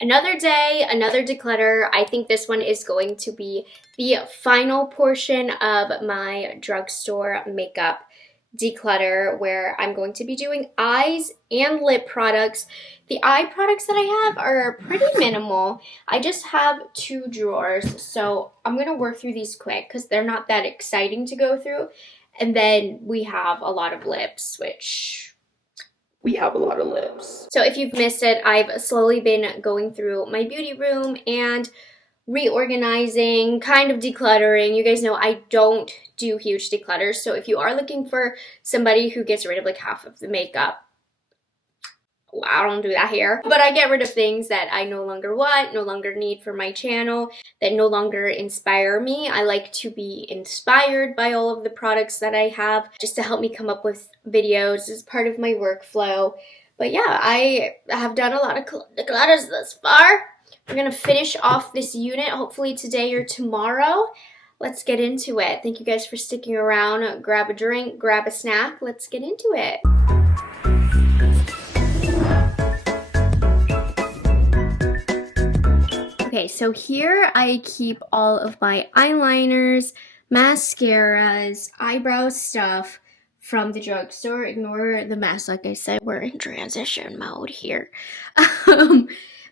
Another day, another declutter. I think this one is going to be the final portion of my drugstore makeup declutter, where I'm going to be doing eyes and lip products. The eye products that I have are pretty minimal. I just have 2 drawers, so I'm going to work through these quick because they're not that exciting to go through. And then we have a lot of lips, which... we have a lot of lips. So if you've missed it, I've slowly been going through my beauty room and reorganizing, kind of decluttering. You guys know I don't do huge declutters, so if you are looking for somebody who gets rid of like half of the makeup, well, I don't do that here, but I get rid of things that I no longer want, no longer need for my channel, that no longer inspire me. I like to be inspired by all of the products that I have, just to help me come up with videos as part of my workflow. But yeah, I have done a lot of declutters thus far. We're gonna finish off this unit hopefully today or tomorrow. Let's get into it. Thank you guys for sticking around. Grab a drink, grab a snack. Let's get into it. Okay, so here I keep all of my eyeliners, mascaras, eyebrow stuff from the drugstore. Ignore the mess, like I said, we're in transition mode here.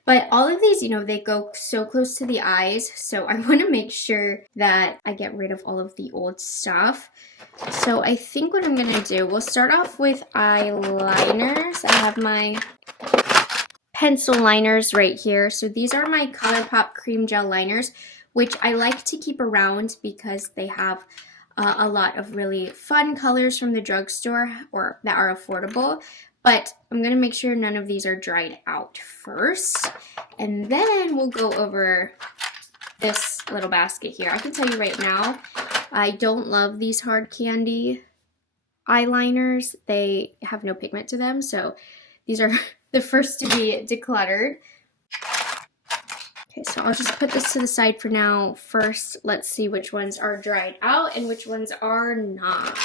But all of these, you know, they go so close to the eyes, so I want to make sure that I get rid of all of the old stuff. So I think what I'm going to do, we'll start off with eyeliners. I have my pencil liners right here. So these are my ColourPop cream gel liners, which I like to keep around because they have a lot of really fun colors from the drugstore, or that are affordable. But I'm going to make sure none of these are dried out first. And then we'll go over this little basket here. I can tell you right now, I don't love these hard candy eyeliners. They have no pigment to them, so these are the first to be decluttered. Okay, so I'll just put this to the side for now. First, let's see which ones are dried out and which ones are not.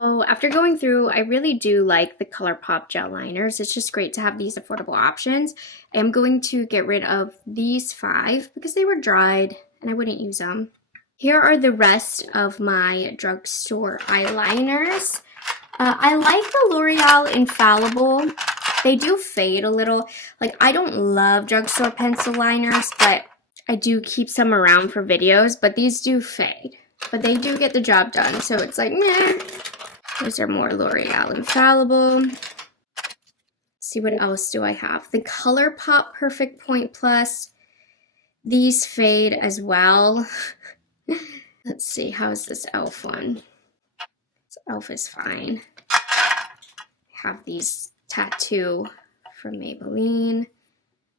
So after going through, I really do like the ColourPop gel liners. It's just great to have these affordable options. I'm going to get rid of these 5 because they were dried and I wouldn't use them. Here are the rest of my drugstore eyeliners. I like the L'Oreal Infallible. They do fade a little. Like, I don't love drugstore pencil liners, but I do keep some around for videos. But these do fade. But they do get the job done. So it's like, meh. These are more L'Oreal Infallible. Let's see, what else do I have? The ColourPop Perfect Point Plus. These fade as well. Let's see, how's this e.l.f. one? This e.l.f. is fine. I have these tattoo from Maybelline.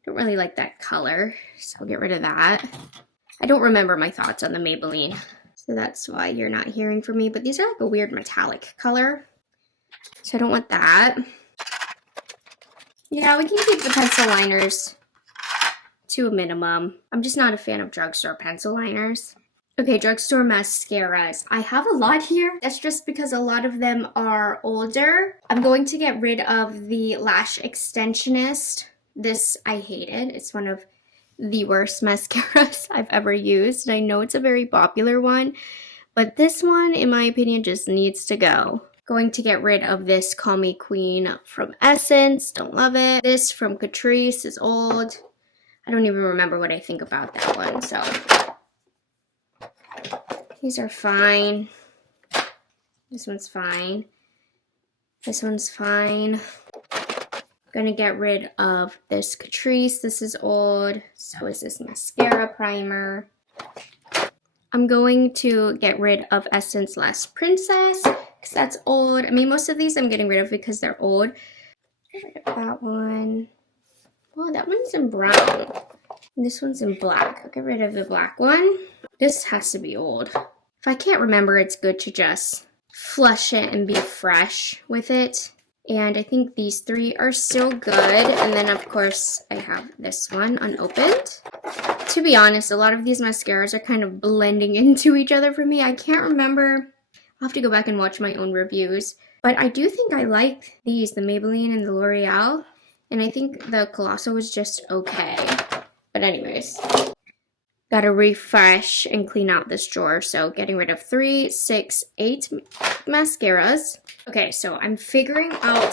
Don't really like that color, so I'll get rid of that. I don't remember my thoughts on the Maybelline, so that's why you're not hearing from me. But these are like a weird metallic color, so I don't want that. Yeah, we can keep the pencil liners to a minimum. I'm just not a fan of drugstore pencil liners. Okay, drugstore mascaras. I have a lot here. That's just because a lot of them are older. I'm going to get rid of the Lash Extensionist. This I hated. It's one of the worst mascaras I've ever used. I know it's a very popular one, but this one, in my opinion, just needs to go. Going to get rid of this Call Me Queen from Essence. Don't love it. This from Catrice is old. I don't even remember what I think about that one, so... these are fine. This one's fine. This one's fine. I'm gonna get rid of this Catrice. This is old. So is this mascara primer. I'm going to get rid of Essence Last Princess because that's old. I mean, most of these I'm getting rid of because they're old. Get rid of that one. Oh, that one's in brown. And this one's in black. I'll get rid of the black one. This has to be old. If I can't remember, it's good to just flush it and be fresh with it. And I think these 3 are still good. And then, of course, I have this one unopened. To be honest, a lot of these mascaras are kind of blending into each other for me. I can't remember I'll have to go back and watch my own reviews. But I do think I like these, the Maybelline and the L'Oreal. And I think the Colossal was just okay. But anyways, gotta refresh and clean out this drawer. So getting rid of 3, 6, 8 mascaras. Okay, so I'm figuring out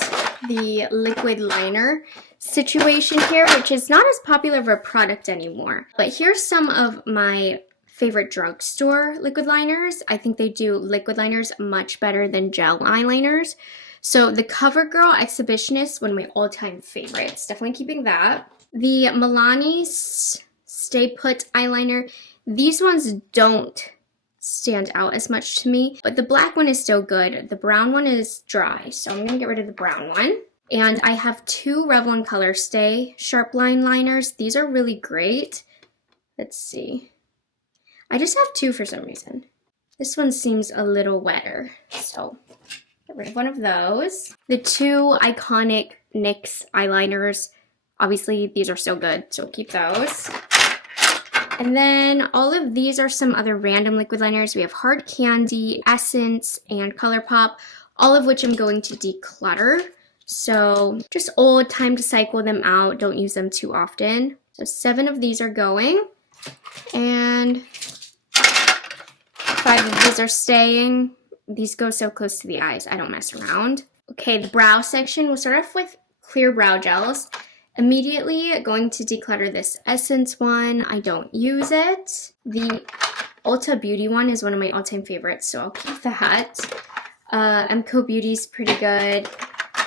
the liquid liner situation here, which is not as popular of a product anymore. But here's some of my favorite drugstore liquid liners. I think they do liquid liners much better than gel eyeliners. So the CoverGirl Exhibitionist, one of my all-time favorites. Definitely keeping that. The Milani's Stay Put eyeliner. These ones don't stand out as much to me, but the black one is still good. The brown one is dry, so I'm gonna get rid of the brown one. And I have 2 Revlon Color Stay Sharp Line liners. These are really great. Let's see. I just have 2 for some reason. This one seems a little wetter, so get rid of one of those. The 2 iconic NYX eyeliners. Obviously, these are still good, so we'll keep those. And then all of these are some other random liquid liners. We have Hard Candy, Essence, and ColourPop, all of which I'm going to declutter. So just old, time to cycle them out. Don't use them too often. So 7 of these are going. And 5 of these are staying. These go so close to the eyes. I don't mess around. Okay, the brow section. We'll start off with clear brow gels. Immediately going to declutter this Essence one. I don't use it. The Ulta Beauty one is one of my all-time favorites, so I'll keep that. MCO Beauty's pretty good.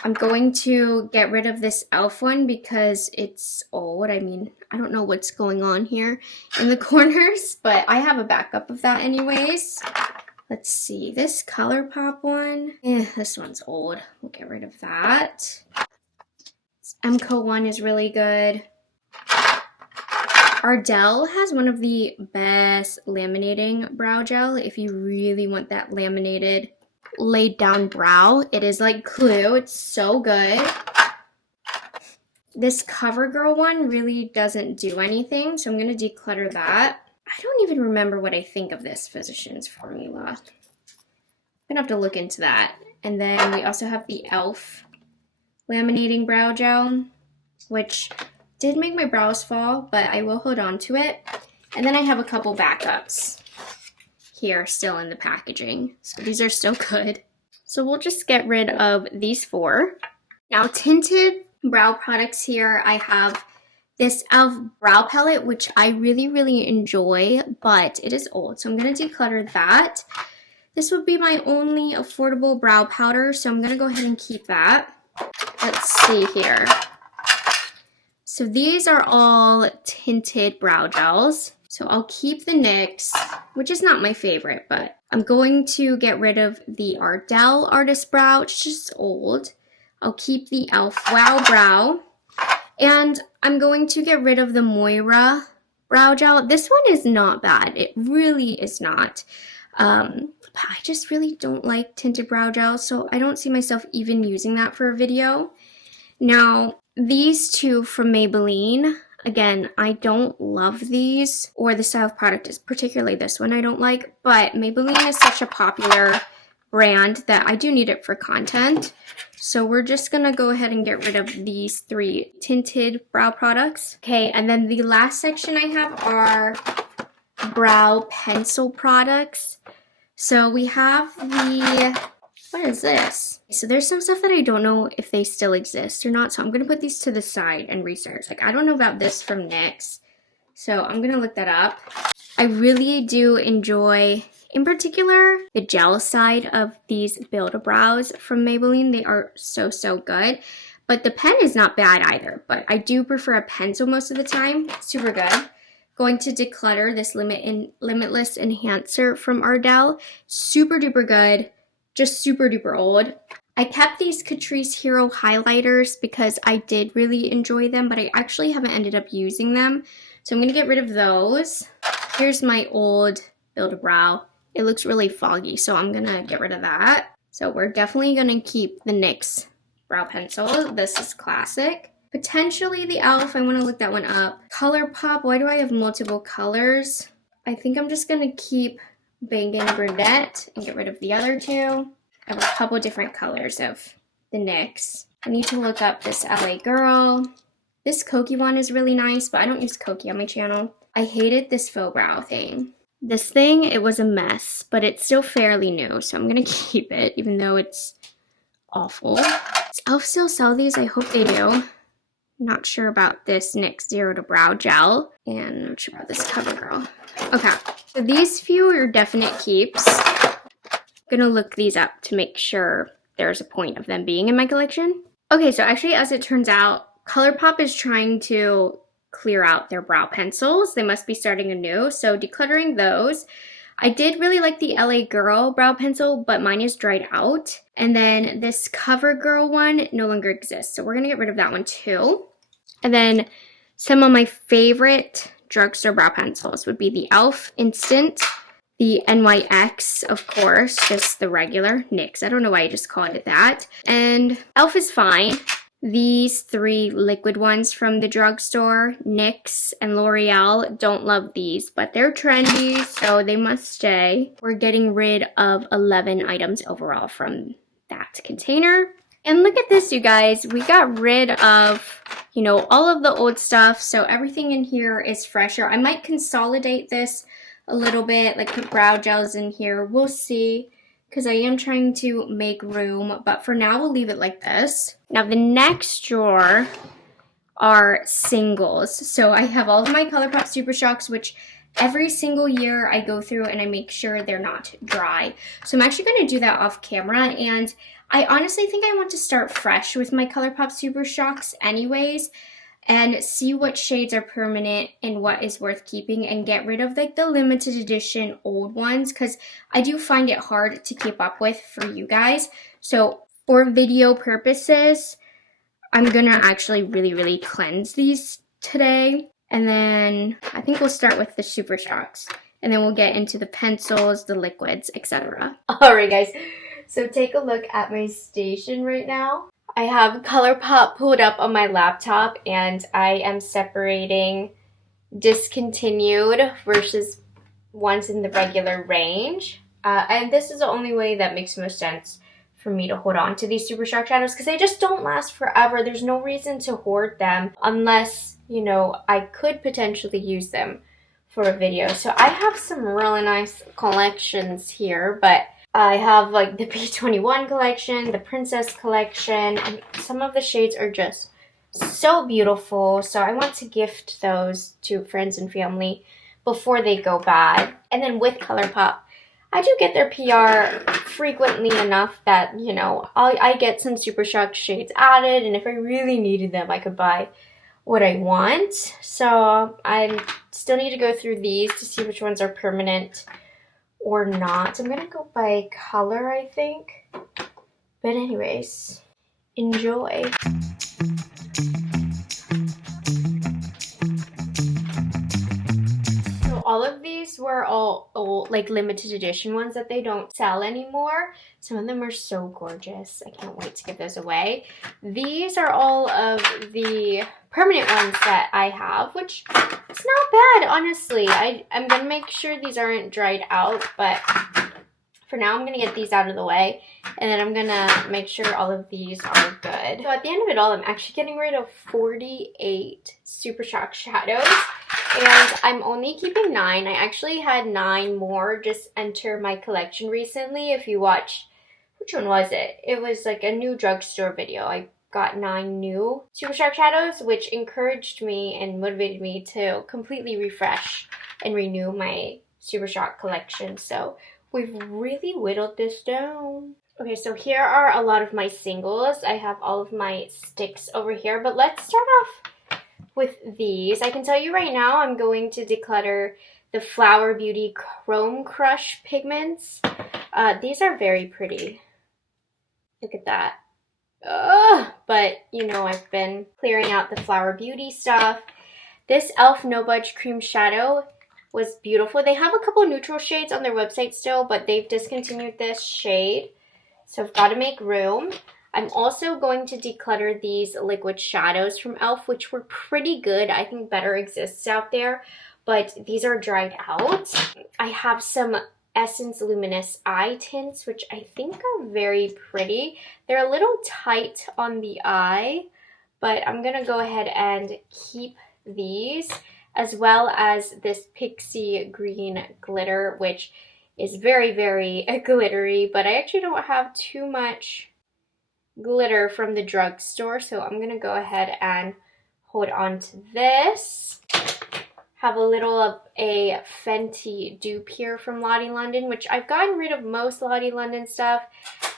I'm going to get rid of this e.l.f. one because it's old. I mean, I don't know what's going on here in the corners, but I have a backup of that anyways. Let's see, this ColourPop one. This one's old. We'll get rid of that. MCO one is really good. Ardell has one of the best laminating brow gel. If you really want that laminated, laid down brow, it is like glue. It's so good. This CoverGirl one really doesn't do anything, so I'm going to declutter that. I don't even remember what I think of this Physicians Formula. I'm going to have to look into that. And then we also have the e.l.f. laminating brow gel, which did make my brows fall, but I will hold on to it. And then I have a couple backups here still in the packaging. So these are still good. So we'll just get rid of these 4. Now, tinted brow products here, I have this e.l.f. brow palette, which I really, really enjoy, but it is old. So I'm going to declutter that. This would be my only affordable brow powder, so I'm going to go ahead and keep that. Let's see here. So these are all tinted brow gels. So I'll keep the NYX, which is not my favorite, but I'm going to get rid of the Ardell Artist Brow, which is just old. I'll keep the e.l.f. Wow Brow. And I'm going to get rid of the Moira brow gel. This one is not bad. It really is not. But I just really don't like tinted brow gel, so I don't see myself even using that for a video. Now, these 2 from Maybelline, again, I don't love these, or the style of product is particularly this one I don't like, but Maybelline is such a popular brand that I do need it for content. So we're just gonna go ahead and get rid of these 3 tinted brow products. Okay, and then the last section I have are brow pencil products. So we have the, what is this? So there's some stuff that I don't know if they still exist or not. So I'm going to put these to the side and research. Like, I don't know about this from NYX. So I'm going to look that up. I really do enjoy, in particular, the gel side of these Build-A-Brows from Maybelline. They are so, so good. But the pen is not bad either. But I do prefer a pencil most of the time. Super good. Going to declutter this Limitless Enhancer from Ardell. Super duper good, just super duper old. I kept these Catrice Hero highlighters because I did really enjoy them, but I actually haven't ended up using them. So I'm going to get rid of those. Here's my old Build-A-Brow. It looks really foggy, so I'm going to get rid of that. So we're definitely going to keep the NYX brow pencil. This is classic. Potentially the e.l.f. I want to look that one up. ColourPop. Why do I have multiple colors? I think I'm just going to keep Banging Brunette and get rid of the other two. I have a couple different colors of the NYX. I need to look up this LA Girl. This Kokie one is really nice, but I don't use Kokie on my channel. I hated this faux brow thing. This thing, it was a mess, but it's still fairly new, so I'm gonna keep it, even though it's awful. Does e.l.f. still sell these? I hope they do. Not sure about this NYX Zero to Brow Gel, and not sure about this CoverGirl. Okay, so these few are definite keeps. I'm gonna look these up to make sure there's a point of them being in my collection. Okay, so actually, as it turns out, ColourPop is trying to clear out their brow pencils. They must be starting anew, so decluttering those. I did really like the LA Girl brow pencil, but mine is dried out. And then this CoverGirl one no longer exists, so we're gonna get rid of that one too. And then some of my favorite drugstore brow pencils would be the e.l.f. Instant, the NYX, of course, just the regular NYX. I don't know why I just called it that. And e.l.f. is fine. These three liquid ones from the drugstore, NYX and L'Oreal, don't love these, but they're trendy, so they must stay. We're getting rid of 11 items overall from that container. And look at this, you guys. We got rid of, you know, all of the old stuff, so everything in here is fresher. I might consolidate this a little bit, like put brow gels in here. We'll see, because I am trying to make room, but for now we'll leave it like this. Now the next drawer are singles. So I have all of my ColourPop Super Shocks, which every single year I go through and I make sure they're not dry. So I'm actually going to do that off camera, and I honestly think I want to start fresh with my ColourPop Super Shocks anyways, and see what shades are permanent and what is worth keeping, and get rid of like the limited edition old ones, because I do find it hard to keep up with for you guys. So for video purposes, I'm gonna actually really cleanse these today, and then I think we'll start with the Super Shocks, and then we'll get into the pencils, the liquids, etc. Alright guys, so take a look at my station right now. I have ColourPop pulled up on my laptop, and I am separating discontinued versus ones in the regular range. And this is the only way that makes most sense for me to hold on to these Super Shock shadows, because they just don't last forever. There's no reason to hoard them unless, you know, I could potentially use them for a video. So I have some really nice collections here, but I have like the B21 collection, the Princess collection, and some of the shades are just so beautiful. So I want to gift those to friends and family before they go bad. And then with ColourPop, I do get their PR frequently enough that, you know, I get some Super Shock shades added, and if I really needed them, I could buy what I want. So I still need to go through these to see which ones are permanent or not. I'm gonna go by color, I think. But anyways, enjoy. So all of these were all old, like limited edition ones that they don't sell anymore. Some of them are so gorgeous. I can't wait to give those away. These are all of the permanent ones that I have, which it's not bad, honestly. I'm gonna make sure these aren't dried out, but for now I'm gonna get these out of the way, and then I'm gonna make sure all of these are good. So at the end of it all, I'm actually getting rid of 48 Super Shock shadows, and I'm only keeping 9. I actually had 9 more just enter my collection recently. If you watched, which one was it? It was like a new drugstore video. I got 9 new Super Shock shadows, which encouraged me and motivated me to completely refresh and renew my Super Shock collection. So we've really whittled this down. Okay, so here are a lot of my singles. I have all of my sticks over here, but let's start off with these. I can tell you right now, I'm going to declutter the Flower Beauty Chrome Crush pigments. These are very pretty. Look at that. But you know, I've been clearing out the Flower Beauty stuff. This e.l.f. No Budge Cream Shadow was beautiful. They have a couple neutral shades on their website still, but they've discontinued this shade, so I've got to make room. I'm also going to declutter these liquid shadows from e.l.f., which were pretty good. I think better exists out there, but these are dried out. I have some Essence Luminous Eye Tints, which I think are very pretty. They're a little tight on the eye, but I'm gonna go ahead and keep these, as well as this Pixie Green Glitter, which is very, very glittery, but I actually don't have too much glitter from the drugstore, so I'm gonna go ahead and hold on to this. Have a little of a Fenty dupe here from Lottie London, which I've gotten rid of most Lottie London stuff,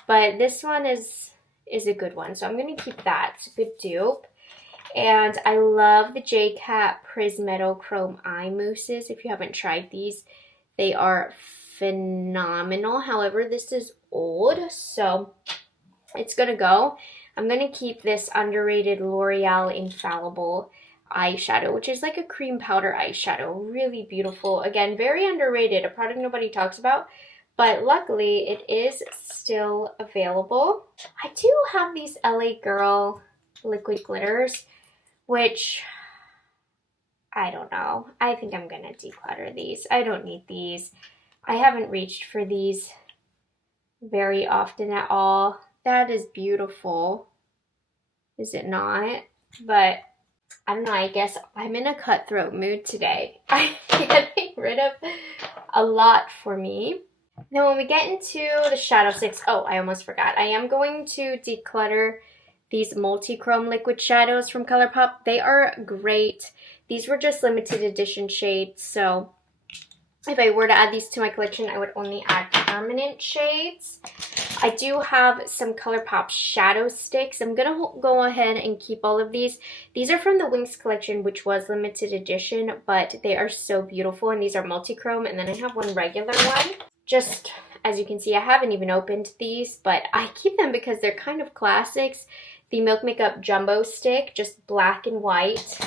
but this one is a good one, so I'm gonna keep that. It's a good dupe. And I love the J-Cat Prismetal Chrome Eye Mousses. If you haven't tried these, they are phenomenal. However, this is old, so it's gonna go. I'm gonna keep this underrated L'Oreal Infallible eyeshadow, which is like a cream powder eyeshadow. Really beautiful. Again, very underrated, a product nobody talks about, but luckily it is still available. I do have these LA Girl liquid glitters, which I don't know. I think I'm gonna declutter these. I don't need these. I haven't reached for these very often at all. That is beautiful, is it not? But I don't know, I guess I'm in a cutthroat mood today. I'm getting rid of a lot for me. Now when we get into the shadow sticks, oh, I almost forgot. I am going to declutter these multi-chrome liquid shadows from ColourPop. They are great. These were just limited edition shades, so if I were to add these to my collection, I would only add permanent shades. I do have some ColourPop shadow sticks. I'm going to go ahead and keep all of these. These are from the Wings collection, which was limited edition, but they are so beautiful, and these are multi-chrome, and then I have one regular one. Just as you can see, I haven't even opened these, but I keep them because they're kind of classics. The Milk Makeup Jumbo Stick, just black and white.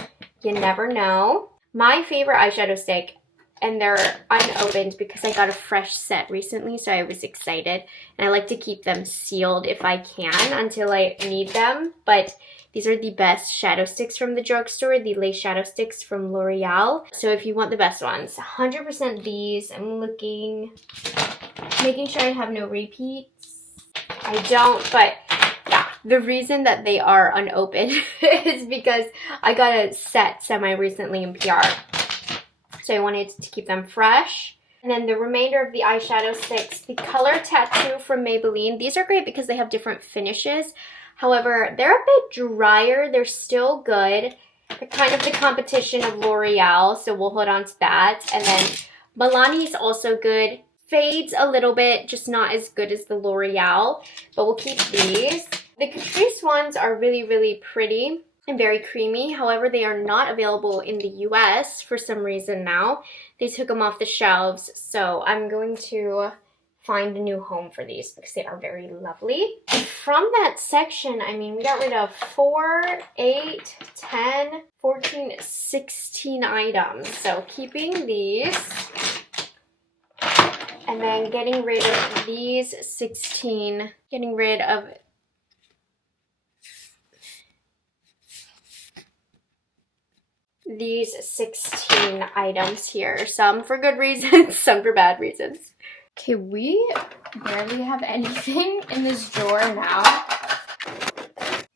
You never know. My favorite eyeshadow stick, and they're unopened because I got a fresh set recently, so I was excited. And I like to keep them sealed if I can until I need them. But these are the best shadow sticks from the drugstore, the Lace Shadow Sticks from L'Oreal. So if you want the best ones, 100% these. I'm making sure I have no repeats. I don't, but yeah, the reason that they are unopened is because I got a set semi-recently in PR. So I wanted to keep them fresh. And then the remainder of the eyeshadow sticks, the Color Tattoo from Maybelline. These are great because they have different finishes. However, they're a bit drier. They're still good. They're kind of the competition of L'Oreal, so we'll hold on to that. And then Milani is also good. Fades a little bit, just not as good as the L'Oreal, but we'll keep these. The Catrice ones are really, really pretty and very creamy. However, they are not available in the US for some reason now. They took them off the shelves, so I'm going to find a new home for these because they are very lovely. From that section, I mean, we got rid of 4, 8, 10, 14, 16 items. So keeping these and then getting rid of these 16, getting rid of these 16 items here. Some for good reasons, some for bad reasons. Okay, we barely have anything in this drawer now.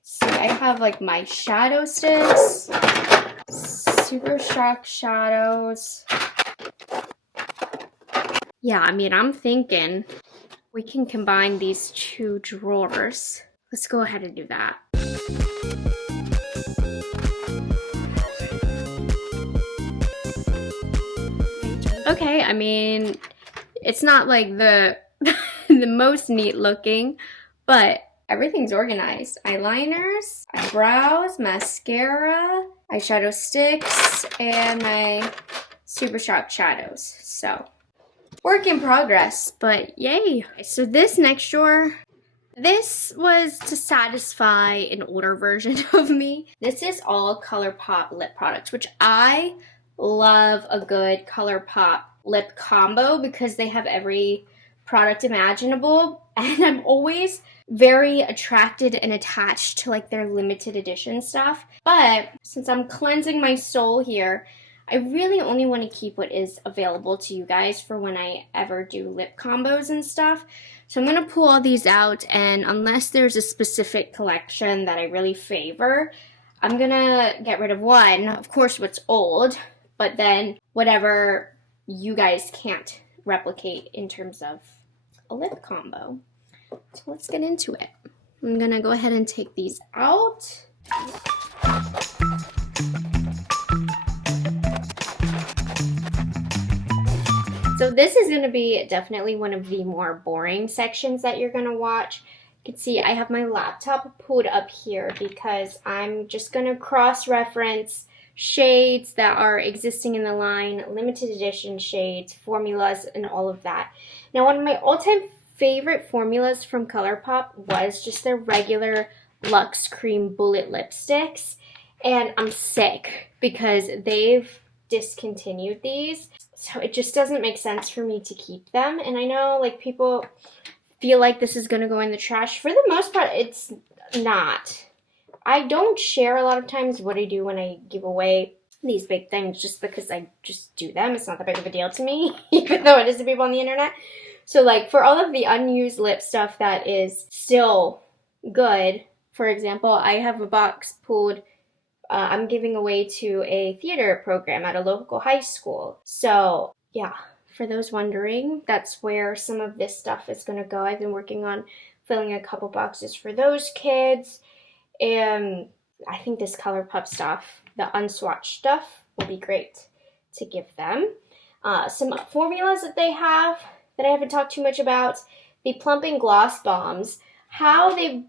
So I have like my shadow sticks, Super Shock shadows. Yeah, I mean, I'm thinking we can combine these two drawers. Let's go ahead and do that. Okay, I mean, it's not like the the most neat looking, but everything's organized. Eyeliners, eyebrows, mascara, eyeshadow sticks, and my Super Shock shadows. So, work in progress, but yay. So this next drawer, this was to satisfy an older version of me. This is all ColourPop lip products, which I love a good ColourPop lip combo because they have every product imaginable, and I'm always very attracted and attached to like their limited edition stuff. But since I'm cleansing my soul here, I really only want to keep what is available to you guys for when I ever do lip combos and stuff. So I'm going to pull all these out, and unless there's a specific collection that I really favor, I'm going to get rid of one. Of course, what's old, but then whatever you guys can't replicate in terms of a lip combo. So let's get into it. I'm going to go ahead and take these out. So this is going to be definitely one of the more boring sections that you're going to watch. You can see I have my laptop pulled up here because I'm just going to cross-reference shades that are existing in the line, limited edition shades, formulas, and all of that. Now, one of my all-time favorite formulas from ColourPop was just their regular Luxe Cream Bullet lipsticks, and I'm sick because they've discontinued these, so it just doesn't make sense for me to keep them. And I know like people feel like this is going to go in the trash. For the most part, it's not. I don't share a lot of times what I do when I give away these big things just because I just do them. It's not that big of a deal to me, even though it is to people on the internet. So like for all of the unused lip stuff that is still good, for example, I have a box pulled I'm giving away to a theater program at a local high school. So yeah, for those wondering, that's where some of this stuff is going to go. I've been working on filling a couple boxes for those kids. And I think this ColourPop stuff, the unswatched stuff, will be great to give them. Some formulas that they have that I haven't talked too much about. The Plumping Gloss Bombs. How they've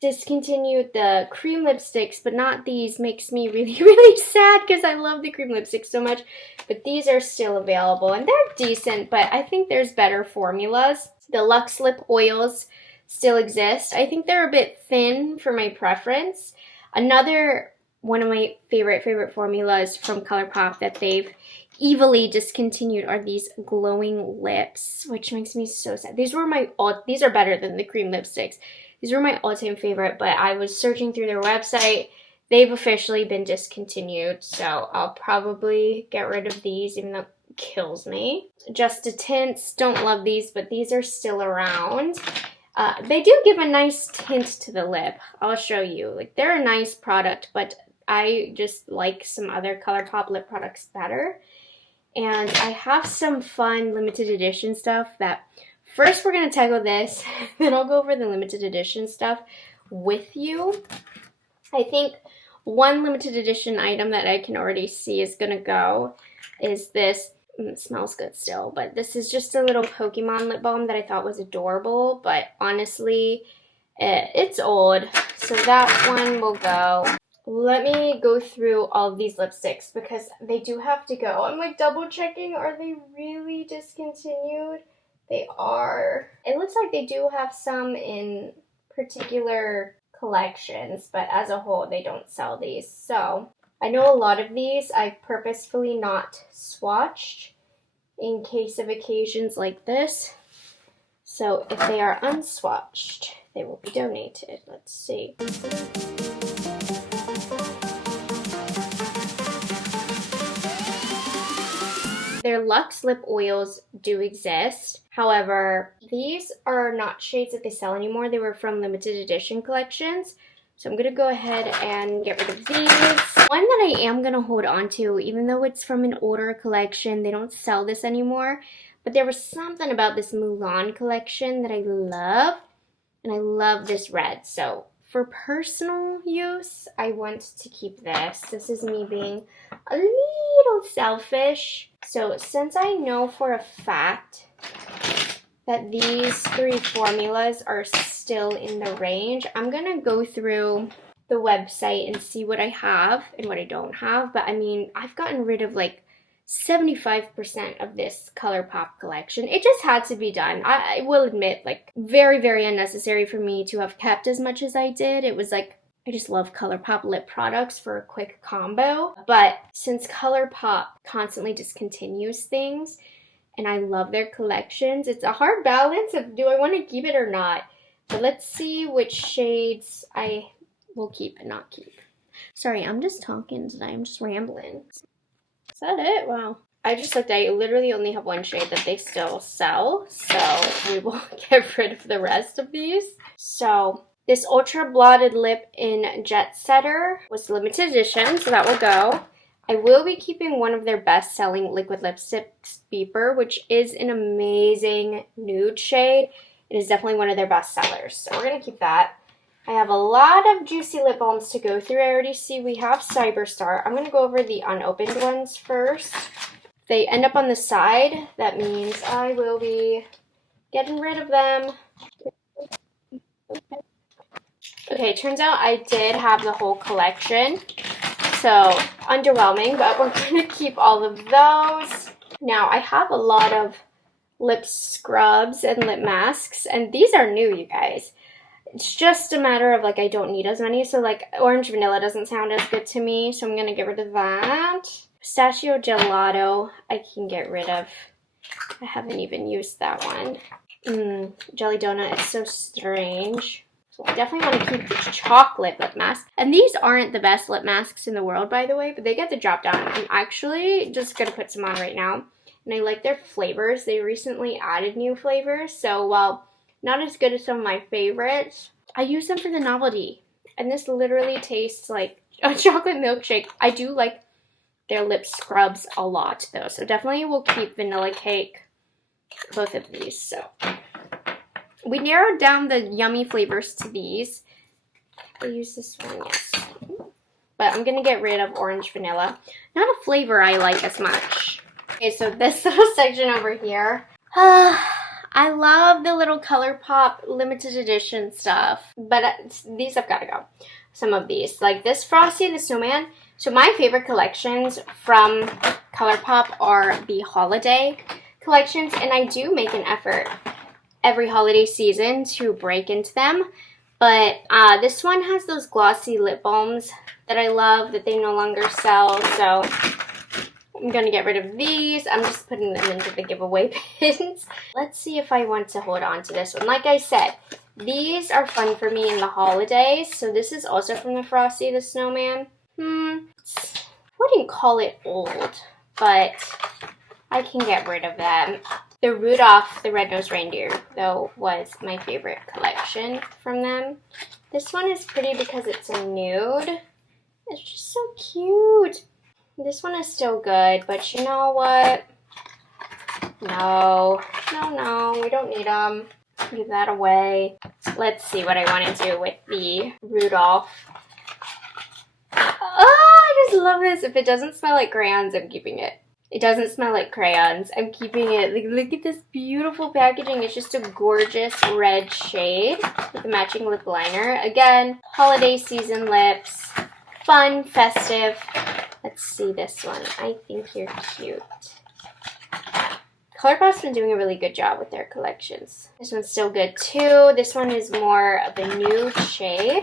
discontinued the cream lipsticks, but not these, makes me really, really sad because I love the cream lipsticks so much. But these are still available, and they're decent, but I think there's better formulas. The Luxe Lip Oils still exist. I think they're a bit thin for my preference. Another one of my favorite formulas from ColourPop that they've evilly discontinued are these glowing lips, which makes me so sad. These are better than the cream lipsticks. These were my all-time favorite, but I was searching through their website. They've officially been discontinued, so I'll probably get rid of these, even though it kills me. Just a Tints, don't love these, but these are still around. They do give a nice tint to the lip. I'll show you. Like, they're a nice product, but I just like some other ColourPop lip products better. And I have some fun limited edition stuff that... First, we're going to tackle this, then I'll go over the limited edition stuff with you. I think one limited edition item that I can already see is going to go is this. It smells good still, but this is just a little Pokemon lip balm that I thought was adorable, but honestly, it's old, so that one will go. Let me go through all of these lipsticks because they do have to go. I'm like double checking, are they really discontinued? They are. It looks like they do have some in particular collections, but as a whole, they don't sell these. So I know a lot of these I've purposefully not swatched in case of occasions like this. So if they are unswatched, they will be donated. Let's see. Their Luxe Lip Oils do exist. However, these are not shades that they sell anymore. They were from limited edition collections. So I'm going to go ahead and get rid of these. One that I am going to hold on to, even though it's from an older collection, they don't sell this anymore. But there was something about this Mulan collection that I love. And I love this red. So for personal use, I want to keep this. This is me being a little selfish. So since I know for a fact that these three formulas are still in the range, I'm going to go through the website and see what I have and what I don't have. But I mean, I've gotten rid of like 75% of this ColourPop collection. It just had to be done. I will admit, like, very, very unnecessary for me to have kept as much as I did. It was like, I just love ColourPop lip products for a quick combo. But since ColourPop constantly discontinues things, and I love their collections, it's a hard balance of do I want to keep it or not. But let's see which shades I will keep and not keep. Sorry, I'm just talking today. I'm just rambling. that it? Wow. I just looked, I literally only have one shade that they still sell, so we will get rid of the rest of these. So this Ultra Blotted Lip in Jet Setter was limited edition, so that will go. I will be keeping one of their best-selling liquid lipsticks, Beeper, which is an amazing nude shade. It is definitely one of their best sellers, so we're going to keep that. I have a lot of juicy lip balms to go through. I already see we have Cyberstar. I'm going to go over the unopened ones first. If they end up on the side, that means I will be getting rid of them. Okay, turns out I did have the whole collection. So, underwhelming, but we're going to keep all of those. Now, I have a lot of lip scrubs and lip masks, and these are new, you guys. It's just a matter of, like, I don't need as many. So, like, Orange Vanilla doesn't sound as good to me, so I'm going to get rid of that. Pistachio Gelato, I can get rid of. I haven't even used that one. Jelly Donut is so strange. So I definitely want to keep the chocolate lip mask. And these aren't the best lip masks in the world, by the way, but they get the job done. I'm actually just going to put some on right now. And I like their flavors. They recently added new flavors. So while not as good as some of my favorites, I use them for the novelty. And this literally tastes like a chocolate milkshake. I do like their lip scrubs a lot, though. So definitely we'll keep Vanilla Cake, both of these. So we narrowed down the yummy flavors to these. I use this one, yes. But I'm going to get rid of Orange Vanilla. Not a flavor I like as much. Okay, so this little section over here. I love the little ColourPop limited edition stuff. But these have got to go. Some of these. Like this Frosty the Snowman. So my favorite collections from ColourPop are the holiday collections. And I do make an effort every holiday season to break into them, but this one has those glossy lip balms that I love that they no longer sell, so I'm going to get rid of these. I'm just putting them into the giveaway bins. Let's see if I want to hold on to this one. Like I said, these are fun for me in the holidays, so this is also from the Frosty the Snowman. Wouldn't call it old, but I can get rid of them. The Rudolph the Red-Nosed Reindeer, though, was my favorite collection from them. This one is pretty because it's a nude. It's just so cute. This one is still good, but you know what? No, we don't need them. Give that away. Let's see what I want to do with the Rudolph. Oh, I just love this. If it doesn't smell like crayons, I'm keeping it. It doesn't smell like crayons. I'm keeping it. Like, look at this beautiful packaging. It's just a gorgeous red shade with a matching lip liner. Again, holiday season lips. Fun, festive. Let's see this one. I think you're cute. ColourPop's been doing a really good job with their collections. This one's still good too. This one is more of a nude shade.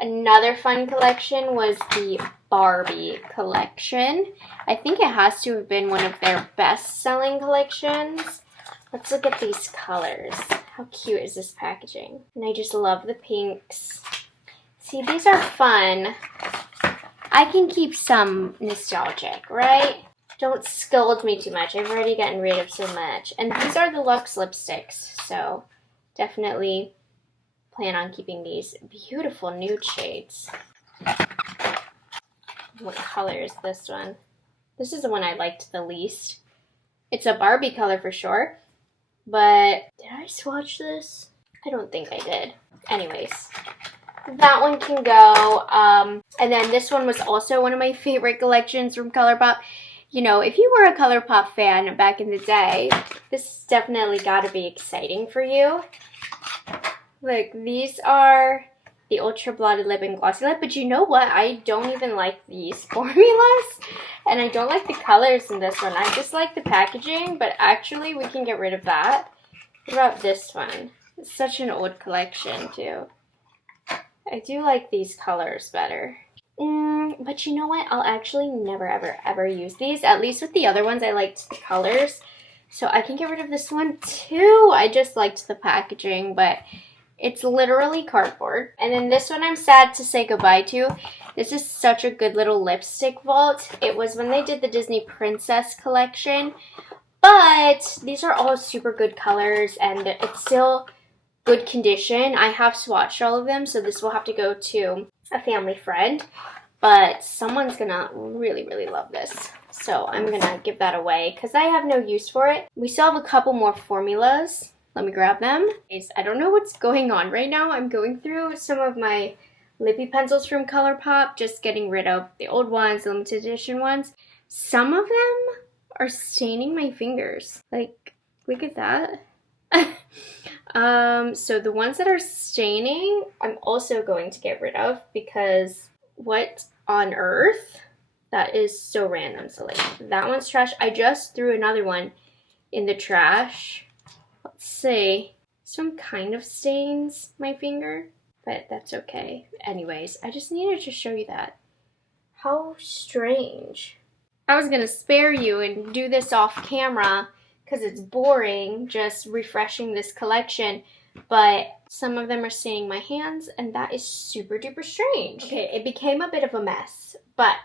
Another fun collection was the Barbie collection. I think it has to have been one of their best-selling collections. Let's look at these colors. How cute is this packaging? And I just love the pinks. See, these are fun. I can keep some nostalgic, right? Don't scold me too much. I've already gotten rid of so much. And these are the Luxe lipsticks, so definitely plan on keeping these beautiful nude shades. What color is this one? This is the one I liked the least. It's a Barbie color for sure, but did I swatch this? I don't think I did. Anyways, that one can go. And then this one was also one of my favorite collections from ColourPop. You know, if you were a ColourPop fan back in the day, this definitely got to be exciting for you. Look, these are the Ultra Blotted Lip and Glossy Lip, but you know what? I don't even like these formulas, and I don't like the colors in this one. I just like the packaging, but actually we can get rid of that. What about this one? It's such an old collection, too. I do like these colors better. But you know what? I'll actually never, ever, ever use these. At least with the other ones, I liked the colors. So I can get rid of this one, too. I just liked the packaging, but it's literally cardboard. And then this one I'm sad to say goodbye to. This is such a good little lipstick vault. It was when they did the Disney Princess collection. But these are all super good colors and it's still good condition. I have swatched all of them, so this will have to go to a family friend. But someone's gonna really, really love this. So I'm gonna give that away because I have no use for it. We still have a couple more formulas. Let me grab them. I don't know what's going on right now. I'm going through some of my lippy pencils from ColourPop, just getting rid of the old ones, the limited edition ones. Some of them are staining my fingers. Like, look at that. So the ones that are staining, I'm also going to get rid of because what on earth? That is so random. So like, that one's trash. I just threw another one in the trash. Let's see. Some kind of stains my finger, but that's okay. Anyways, I just needed to show you that. How strange. I was gonna spare you and do this off camera because it's boring just refreshing this collection, but some of them are staining my hands and that is super duper strange. Okay, it became a bit of a mess, but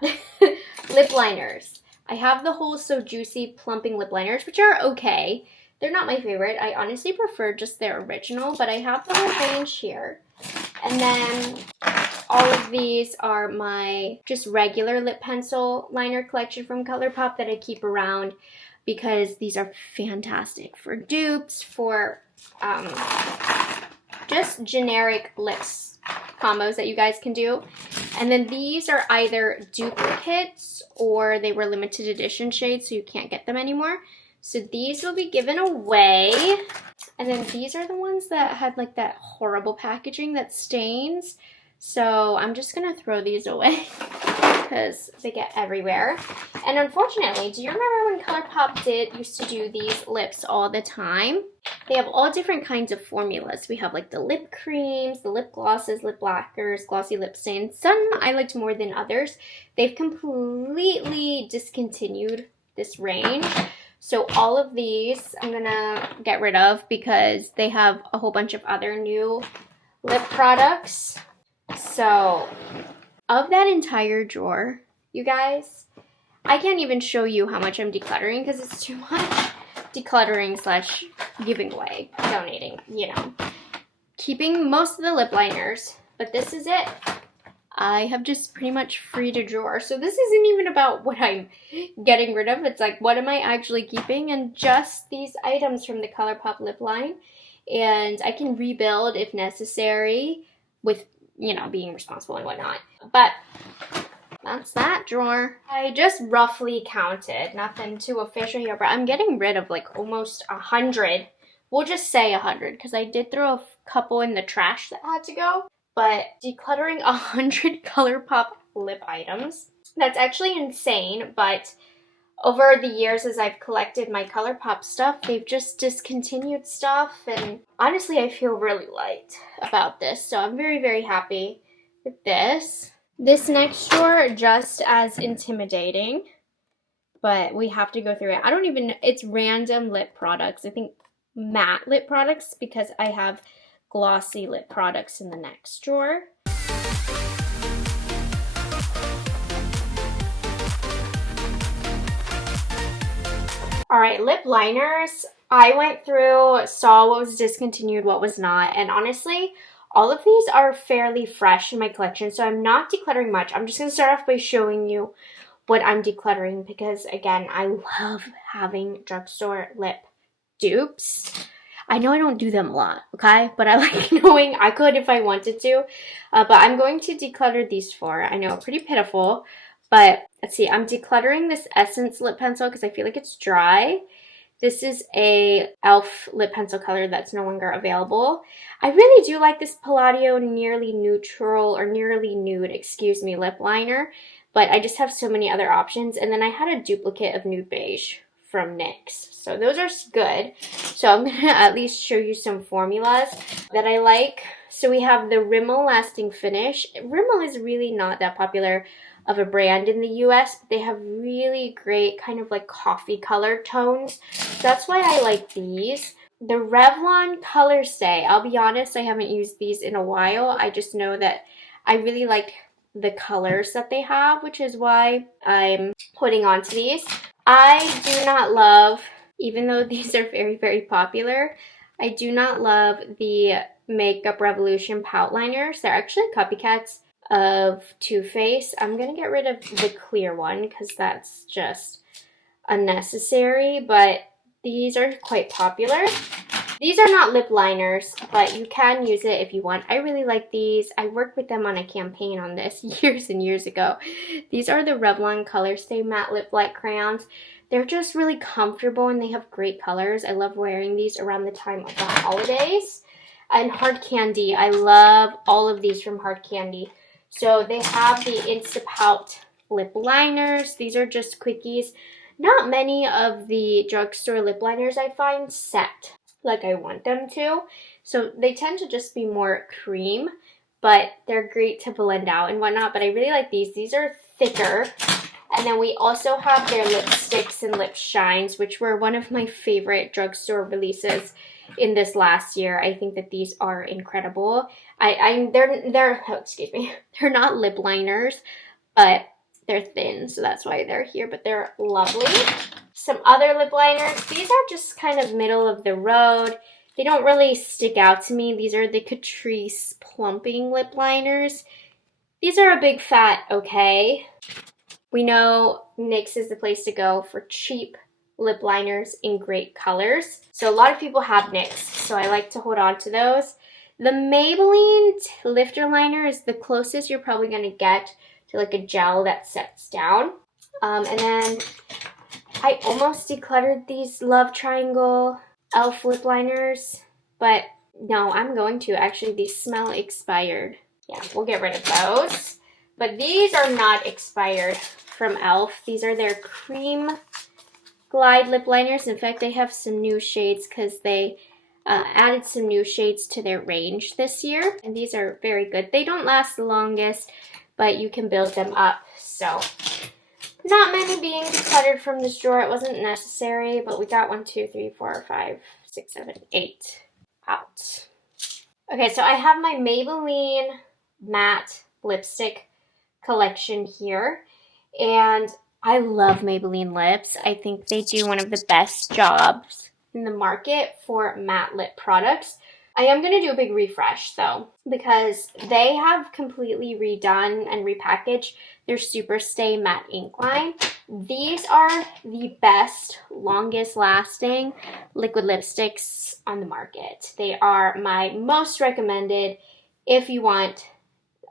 lip liners. I have the whole So Juicy plumping lip liners, which are okay. They're not my favorite. I honestly prefer just their original, but I have the whole range here. And then all of these are my just regular lip pencil liner collection from ColourPop that I keep around because these are fantastic for dupes, for just generic lips combos that you guys can do. And then these are either duplicates or they were limited edition shades so you can't get them anymore. So these will be given away. And then these are the ones that had like that horrible packaging that stains. So I'm just gonna throw these away because they get everywhere. And unfortunately, do you remember when ColourPop used to do these lips all the time? They have all different kinds of formulas. We have like the lip creams, the lip glosses, lip blackers, glossy lip stains. Some I liked more than others. They've completely discontinued this range. So all of these I'm gonna get rid of because they have a whole bunch of other new lip products. So of that entire drawer, you guys, I can't even show you how much I'm decluttering because it's too much. Decluttering slash giving away, donating, you know. Keeping most of the lip liners, but this is it. I have just pretty much freed a drawer. So this isn't even about what I'm getting rid of. It's like, what am I actually keeping? And just these items from the ColourPop lip line. And I can rebuild if necessary with, you know, being responsible and whatnot. But that's that drawer. I just roughly counted, nothing too official here, but I'm getting rid of like almost 100. We'll just say 100 because I did throw a couple in the trash that had to go. But decluttering 100 ColourPop lip items, that's actually insane. But over the years as I've collected my ColourPop stuff, they've just discontinued stuff. And honestly, I feel really light about this. So I'm very, very happy with this. This next drawer, just as intimidating. But we have to go through it. I don't even, it's random lip products. I think matte lip products because I have glossy lip products in the next drawer. All right, lip liners. I went through, saw what was discontinued, what was not, and honestly, all of these are fairly fresh in my collection, so I'm not decluttering much. I'm just gonna start off by showing you what I'm decluttering because, again, I love having drugstore lip dupes. I know I don't do them a lot, okay? But I like knowing I could if I wanted to. But I'm going to declutter these four. I know, pretty pitiful. But let's see, I'm decluttering this Essence lip pencil because I feel like it's dry. This is a e.l.f. lip pencil color that's no longer available. I really do like this Palladio Nearly Neutral, or Nearly Nude, excuse me, lip liner. But I just have so many other options. And then I had a duplicate of Nude Beige from NYX. So those are good. So I'm going to at least show you some formulas that I like. So we have the Rimmel Lasting Finish. Rimmel is really not that popular of a brand in the US, but they have really great kind of like coffee color tones. That's why I like these. The Revlon Color Stay. I'll be honest, I haven't used these in a while. I just know that I really like the colors that they have, which is why I'm holding on to these. I do not love, even though these are very, very popular, I do not love the Makeup Revolution pout liners. They're actually copycats of Too Faced. I'm going to get rid of the clear one because that's just unnecessary, but these are quite popular. These are not lip liners, but you can use it if you want. I really like these. I worked with them on a campaign on this years and years ago. These are the Revlon Color Stay Matte Lip Light Crayons. They're just really comfortable and they have great colors. I love wearing these around the time of the holidays. And Hard Candy. I love all of these from Hard Candy. So they have the Instapout lip liners. These are just quickies. Not many of the drugstore lip liners I find set like I want them to. So they tend to just be more cream, but they're great to blend out and whatnot. But I really like these. These are thicker. And then we also have their lipsticks and lip shines, which were one of my favorite drugstore releases in this last year. I think that these are incredible. They're not lip liners, but they're thin, so that's why they're here, but they're lovely. Some other lip liners. These are just kind of middle of the road. They don't really stick out to me. These are the Catrice Plumping lip liners. These are a big fat okay. We know NYX is the place to go for cheap lip liners in great colors. So a lot of people have NYX, so I like to hold on to those. The Maybelline Lifter Liner is the closest you're probably going to get to like a gel that sets down. And then I almost decluttered these Love Triangle e.l.f. lip liners, but no, I'm going to. Actually, these smell expired. Yeah, we'll get rid of those. But these are not expired from e.l.f. These are their Cream Glide lip liners. In fact, they have some new shades because they added some new shades to their range this year. And these are very good. They don't last the longest, but you can build them up. So not many being decluttered from this drawer. It wasn't necessary, but we got 1, 2, 3, 4, 5, 6, 7, 8 out. Okay, so I have my Maybelline matte lipstick collection here, and I love Maybelline lips. I think they do one of the best jobs in the market for matte lip products. I am going to do a big refresh though, because they have completely redone and repackaged their Super Stay Matte Ink line. These are the best, longest lasting liquid lipsticks on the market. They are my most recommended if you want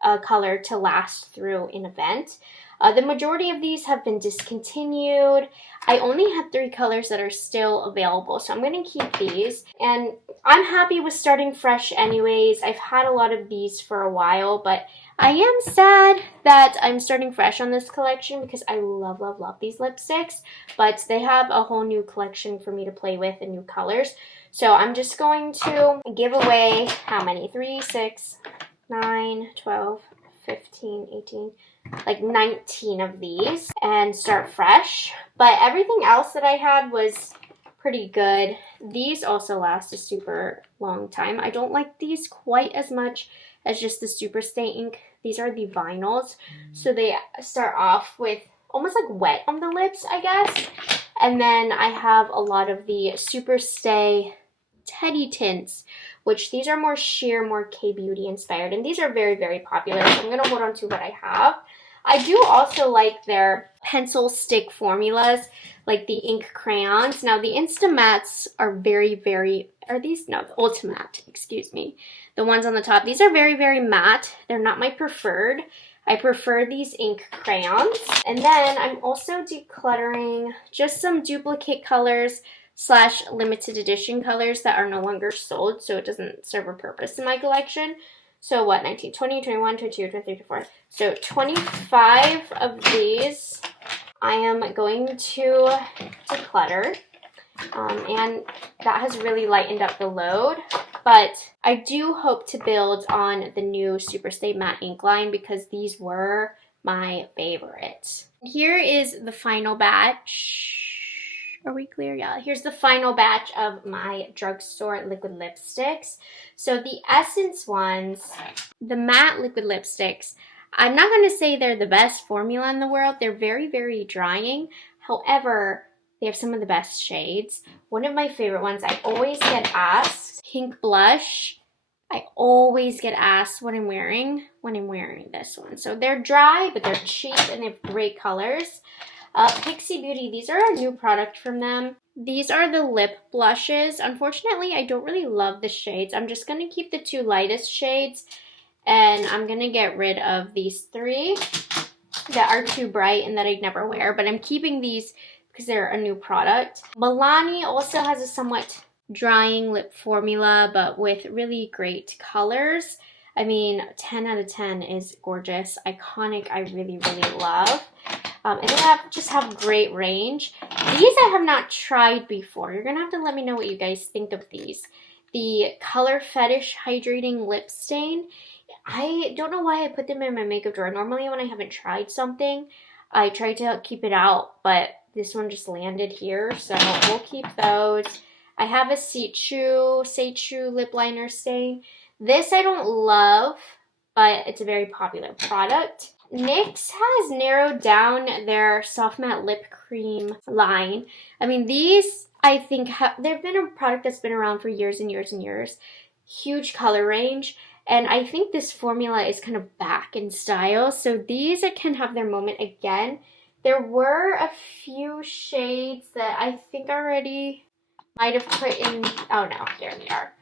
a color to last through an event. The majority of these have been discontinued. I only have 3 colors that are still available, so I'm going to keep these. And I'm happy with starting fresh anyways. I've had a lot of these for a while, but I am sad that I'm starting fresh on this collection because I love, love, love these lipsticks. But they have a whole new collection for me to play with and new colors. So I'm just going to give away, how many? 3, 6, 9, 12, 15, 18, like 19 of these and start fresh. But everything else that I had was pretty good. These also last a super long time. I don't like these quite as much as just the Super Stay ink. These are the vinyls, so they start off with almost like wet on the lips, I guess. And then I have a lot of the Super Stay Teddy Tints, which these are more sheer, more K-Beauty inspired, and these are very, very popular, so I'm going to hold on to what I have. I do also like their pencil stick formulas, like the ink crayons. Now, the Instamattes are very, very, are these? No, the Ultimatte, excuse me. The ones on the top, these are very, very matte. They're not my preferred. I prefer these ink crayons. And then I'm also decluttering just some duplicate colors / limited edition colors that are no longer sold, so it doesn't serve a purpose in my collection. So what, 19, 20, 21, 22, 23, 24. So 25 of these I am going to declutter. And that has really lightened up the load. But I do hope to build on the new Super Stay Matte Ink line because these were my favorite. Here is the final batch. Are we clear? Yeah. Here's the final batch of my drugstore liquid lipsticks. So the Essence ones, the matte liquid lipsticks, I'm not going to say they're the best formula in the world. They're very, very drying. However, they have some of the best shades. One of my favorite ones, I always get asked, Pink Blush. I always get asked what I'm wearing when I'm wearing this one. So they're dry, but they're cheap and they have great colors. Pixie Beauty, these are a new product from them. These are the lip blushes. Unfortunately, I don't really love the shades. I'm just going to keep the 2 lightest shades, and I'm going to get rid of these 3 that are too bright and that I'd never wear. But I'm keeping these because they're a new product. Milani also has a somewhat drying lip formula, but with really great colors. I mean, 10 out of 10 is gorgeous, iconic, I really, really love. And they just have great range. These I have not tried before. You're gonna have to let me know what you guys think of these. The Color Fetish Hydrating Lip Stain. I don't know why I put them in my makeup drawer. Normally when I haven't tried something, I try to keep it out, but this one just landed here, so we'll keep those. I have a Seichu lip liner stain. This I don't love, but it's a very popular product. NYX has narrowed down their soft matte lip cream line. I mean, these I think they've been a product that's been around for years and years and years. Huge color range, and I think this formula is kind of back in style. So these can have their moment again. There were a few shades that I think already might have put in. Oh no, here they are.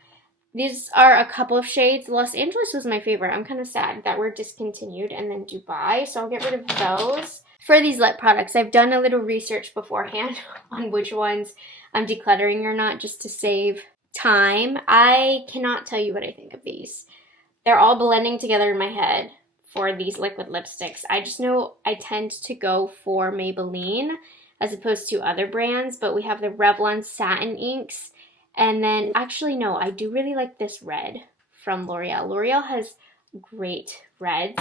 These are a couple of shades. Los Angeles was my favorite. I'm kind of sad that were discontinued, and then Dubai, so I'll get rid of those. For these lip products, I've done a little research beforehand on which ones I'm decluttering or not, just to save time. I cannot tell you what I think of these. They're all blending together in my head for these liquid lipsticks. I just know I tend to go for Maybelline as opposed to other brands, but we have the Revlon Satin Inks. And then, actually, no, I do really like this red from L'Oreal. L'Oreal has great reds,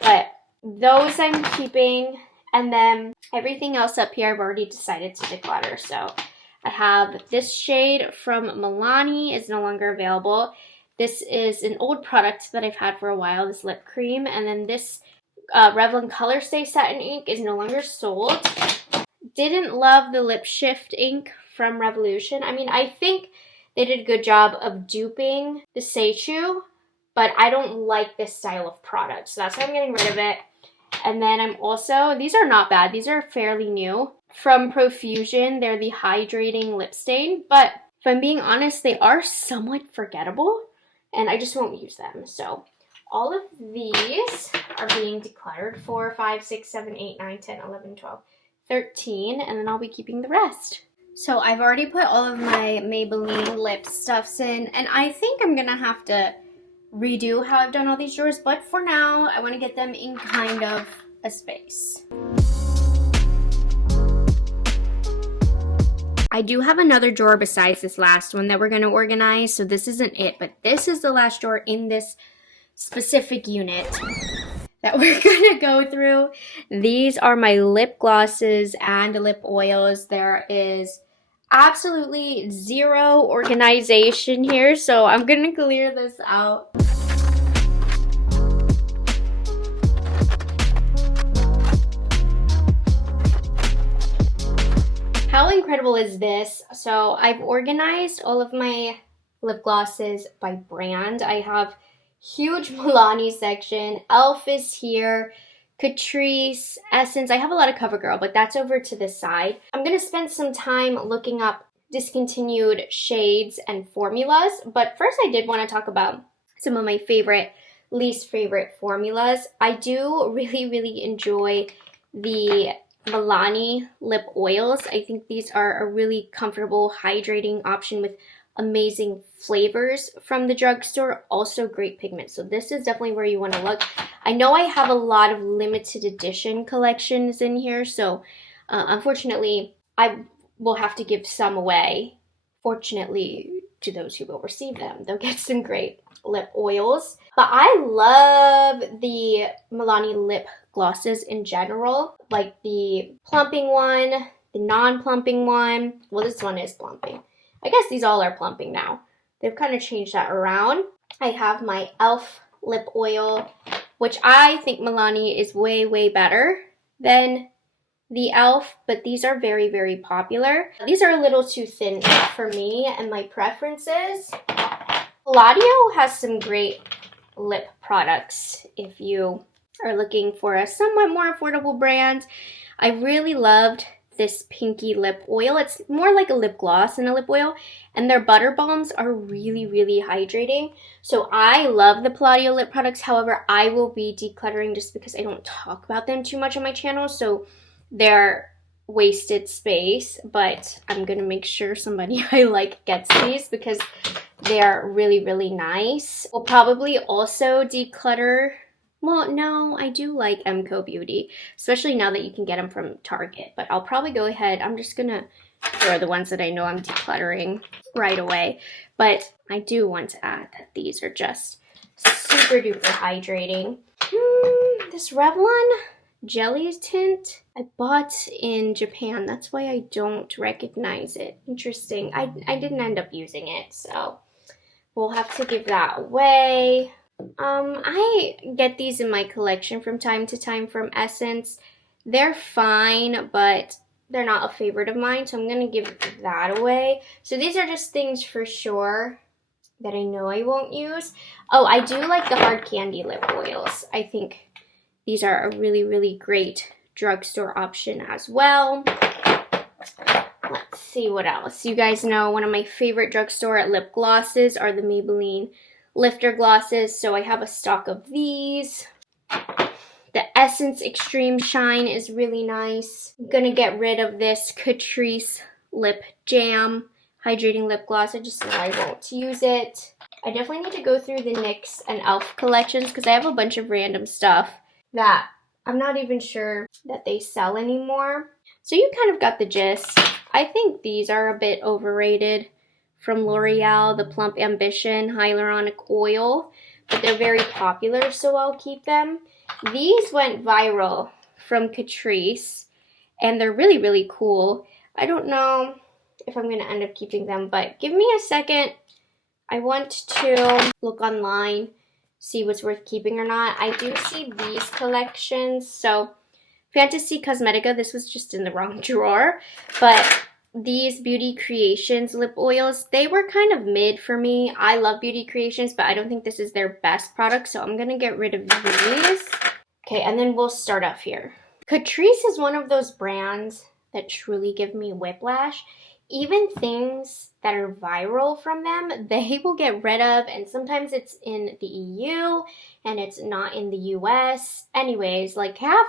but those I'm keeping. And then everything else up here I've already decided to declutter. So I have this shade from Milani is no longer available. This is an old product that I've had for a while, this lip cream. And then this Revlon Color Stay Satin Ink is no longer sold. Didn't love the Lip Shift ink from Revolution. I mean, I think they did a good job of duping the Seichu, but I don't like this style of product, so that's why I'm getting rid of it. And then I'm also, these are not bad, these are fairly new. From Profusion, they're the Hydrating Lip Stain, but if I'm being honest, they are somewhat forgettable, and I just won't use them. So all of these are being decluttered. 4, 5, 6, 7, 8, 9, 10, 11, 12, 13, and then I'll be keeping the rest. So I've already put all of my Maybelline lip stuffs in, and I think I'm gonna have to redo how I've done all these drawers, but for now, I wanna get them in kind of a space. I do have another drawer besides this last one that we're gonna organize, so this isn't it, but this is the last drawer in this specific unit that we're gonna go through. These are my lip glosses and lip oils. There is absolutely zero organization here, so I'm gonna clear this out. How incredible is this? So I've organized all of my lip glosses by brand. I have huge Milani section. Elf is here. Catrice, Essence. I have a lot of CoverGirl, but that's over to the side. I'm going to spend some time looking up discontinued shades and formulas, but first I did want to talk about some of my least favorite formulas. I do really, really enjoy the Milani lip oils. I think these are a really comfortable, hydrating option with amazing flavors from the drugstore. Also great pigment. So this is definitely where you want to look. I know I have a lot of limited edition collections in here, so unfortunately I will have to give some away. Fortunately, to those who will receive them, they'll get some great lip oils. But I love the Milani lip glosses in general, like the plumping one, the non-plumping one. Well, this one is plumping. I guess these all are plumping now. They've kind of changed that around. I have my Elf lip oil, which I think Milani is way, way better than the e.l.f., but these are very, very popular. These are a little too thin for me and my preferences. Palladio has some great lip products if you are looking for a somewhat more affordable brand. I really loved this pinky lip oil. It's more like a lip gloss than a lip oil, and their butter balms are really, really hydrating. So I love the Palladio lip products. However, I will be decluttering just because I don't talk about them too much on my channel, so they're wasted space, but I'm gonna make sure somebody I like gets these because they're really, really nice. We'll probably also declutter. Well, no, I do like MCO Beauty, especially now that you can get them from Target. But I'll probably go ahead. I'm just going to throw the ones that I know I'm decluttering right away. But I do want to add that these are just super duper hydrating. This Revlon Jelly Tint I bought in Japan. That's why I don't recognize it. Interesting. I didn't end up using it, so we'll have to give that away. I get these in my collection from time to time from Essence. They're fine, but they're not a favorite of mine, so I'm going to give that away. So these are just things for sure that I know I won't use. Oh, I do like the hard candy lip oils. I think these are a really, really great drugstore option as well. Let's see what else. You guys know one of my favorite drugstore lip glosses are the Maybelline Lifter glosses, so I have a stock of these. The Essence Extreme Shine is really nice. I'm gonna get rid of this Catrice Lip Jam hydrating lip gloss. I just know I won't use it. I definitely need to go through the NYX and e.l.f. collections because I have a bunch of random stuff that I'm not even sure that they sell anymore. So you kind of got the gist. I think these are a bit overrated. From L'Oreal, the Plump Ambition Hyaluronic Oil, but they're very popular, so I'll keep them. These went viral from Catrice, and they're really, really cool. I don't know if I'm going to end up keeping them, but give me a second. I want to look online, see what's worth keeping or not. I do see these collections, so Fantasy Cosmetica, this was just in the wrong drawer, but these Beauty Creations lip oils, they were kind of mid for me. I love Beauty Creations, but I don't think this is their best product, so I'm going to get rid of these. Okay, and then we'll start off here. Catrice is one of those brands that truly give me whiplash. Even things that are viral from them, they will get rid of, and sometimes it's in the EU, and it's not in the US. Anyways, like half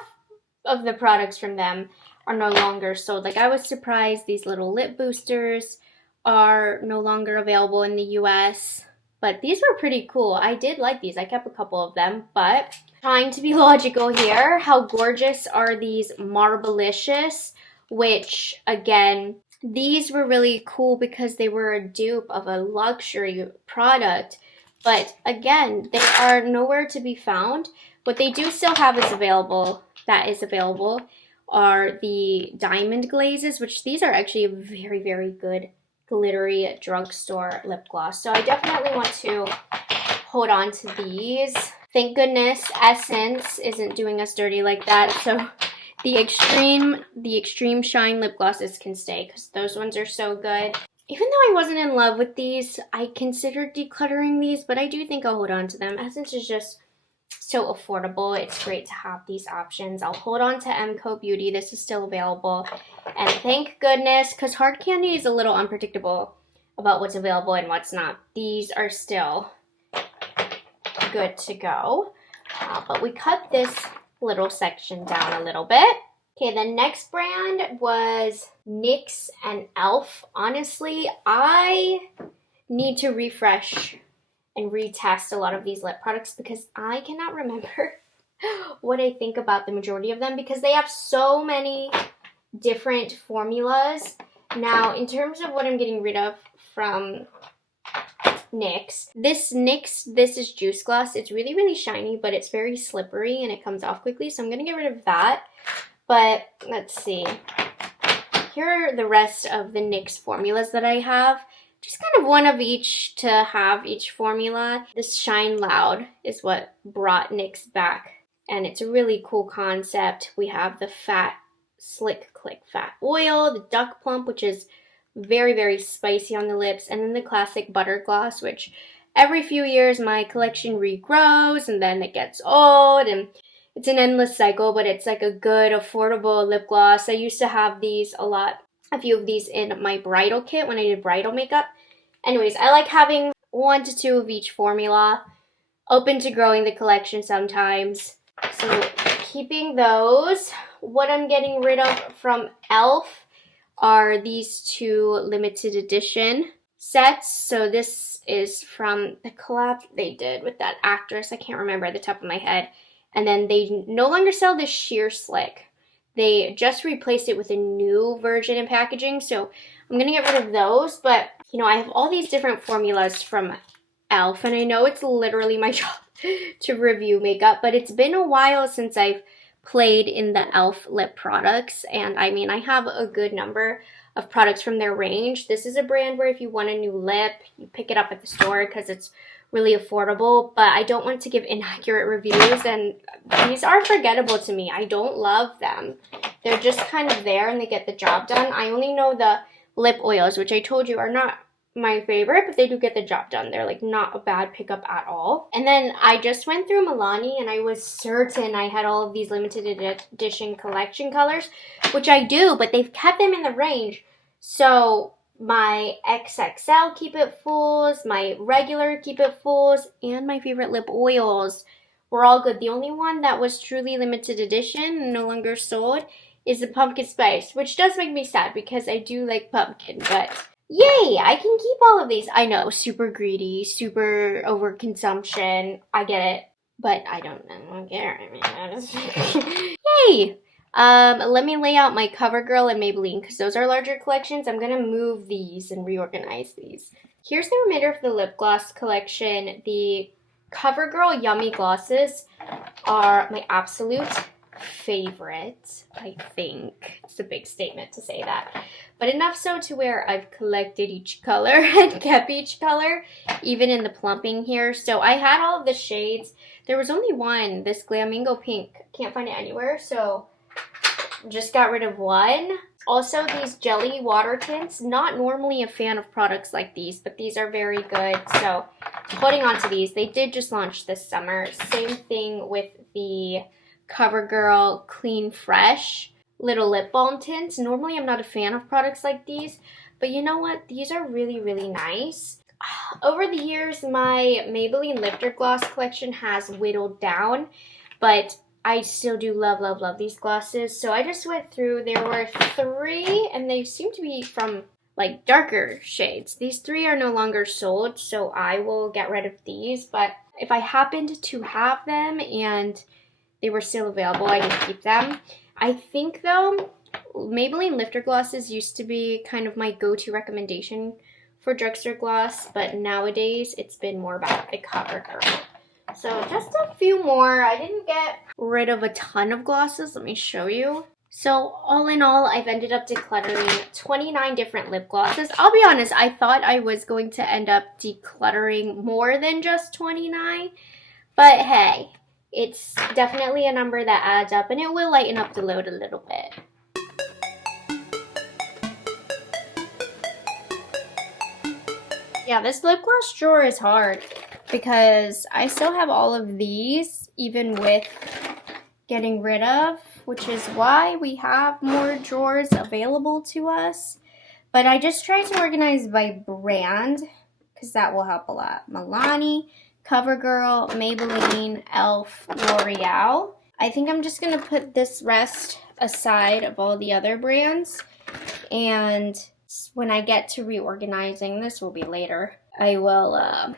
of the products from them are no longer sold. Like, I was surprised these little lip boosters are no longer available in the US, but these were pretty cool. I did like these. I kept a couple of them, but trying to be logical here, how gorgeous are these Marblicious, which, again, these were really cool because they were a dupe of a luxury product, but again, they are nowhere to be found. What they do still have is available, are the diamond glazes, which these are actually a very, very good glittery drugstore lip gloss. So I definitely want to hold on to these. Thank goodness Essence isn't doing us dirty like that. So the extreme shine lip glosses can stay because those ones are so good. Even though I wasn't in love with these, I considered decluttering these, but I do think I'll hold on to them. Essence is just so affordable. It's great to have these options. I'll hold on to MCO Beauty. This is still available. And thank goodness, because hard candy is a little unpredictable about what's available and what's not. These are still good to go. But we cut this little section down a little bit. Okay, the next brand was NYX and e.l.f. Honestly, I need to refresh and retest a lot of these lip products because I cannot remember what I think about the majority of them because they have so many different formulas. Now, in terms of what I'm getting rid of from NYX, this is Juice Gloss. It's really, really shiny, but it's very slippery and it comes off quickly, so I'm going to get rid of that. But let's see. Here are the rest of the NYX formulas that I have. just kind of one of each to have each formula. This Shine Loud is what brought NYX back, and it's a really cool concept. We have the Slick Click Fat Oil, the Duck Plump, which is very, very spicy on the lips, and then the classic Butter Gloss, which every few years my collection regrows and then it gets old, and it's an endless cycle, but it's like a good, affordable lip gloss. I used to have these a few of these in my bridal kit when I did bridal makeup. Anyways, I like having 1 to 2 of each formula. Open to growing the collection sometimes. So keeping those. What I'm getting rid of from e.l.f. are these 2 limited edition sets. So this is from the collab they did with that actress. I can't remember at the top of my head. And then they no longer sell the Sheer Slick. They just replaced it with a new version and packaging. So I'm going to get rid of those. But, you know, I have all these different formulas from e.l.f. And I know it's literally my job to review makeup. But it's been a while since I've played in the e.l.f. lip products. And I mean, I have a good number of products from their range. This is a brand where if you want a new lip, you pick it up at the store because it's really affordable, but I don't want to give inaccurate reviews, and these are forgettable to me. I don't love them. They're just kind of there and they get the job done. I only know the lip oils, which I told you are not my favorite, but they do get the job done. They're like not a bad pickup at all. And then I just went through Milani and I was certain I had all of these limited edition collection colors, which I do, but they've kept them in the range. So my XXL Keep It Fulls, my regular Keep It Fulls, and my favorite lip oils were all good. The only one that was truly limited edition and no longer sold is the pumpkin spice, which does make me sad because I do like pumpkin, but yay, I can keep all of these. I know, super greedy, super overconsumption. I get it, but I don't care. Yay! Let me lay out my CoverGirl and Maybelline because those are larger collections. I'm going to move these and reorganize these. Here's the remainder of the lip gloss collection. The CoverGirl Yummy Glosses are my absolute favorite, I think. It's a big statement to say that. But enough so to where I've collected each color and kept each color, even in the plumping here. So I had all of the shades. There was only one, this Glamingo Pink. Can't find it anywhere, so just got rid of one. Also, these jelly water tints. Not normally a fan of products like these, but these are very good. So, holding on to these. They did just launch this summer. Same thing with the CoverGirl Clean Fresh little lip balm tints. Normally, I'm not a fan of products like these, but you know what? These are really, really nice. Over the years, my Maybelline Lifter Gloss collection has whittled down, but I still do love, love, love these glosses. So I just went through. There were 3, and they seem to be from like darker shades. These 3 are no longer sold, so I will get rid of these. But if I happened to have them and they were still available, I would keep them. I think, though, Maybelline Lifter Glosses used to be kind of my go-to recommendation for drugstore gloss, but nowadays it's been more about the CoverGirl. So just a few more. I didn't get rid of a ton of glosses. Let me show you. So all in all, I've ended up decluttering 29 different lip glosses. I'll be honest, I thought I was going to end up decluttering more than just 29. But hey, it's definitely a number that adds up, and it will lighten up the load a little bit. Yeah, this lip gloss drawer is hard because I still have all of these, even with getting rid of, which is why we have more drawers available to us. But I just try to organize by brand because that will help a lot. Milani, CoverGirl, Maybelline, e.l.f., L'Oreal. I think I'm just going to put this rest aside of all the other brands, and when I get to reorganizing, this will be later, I will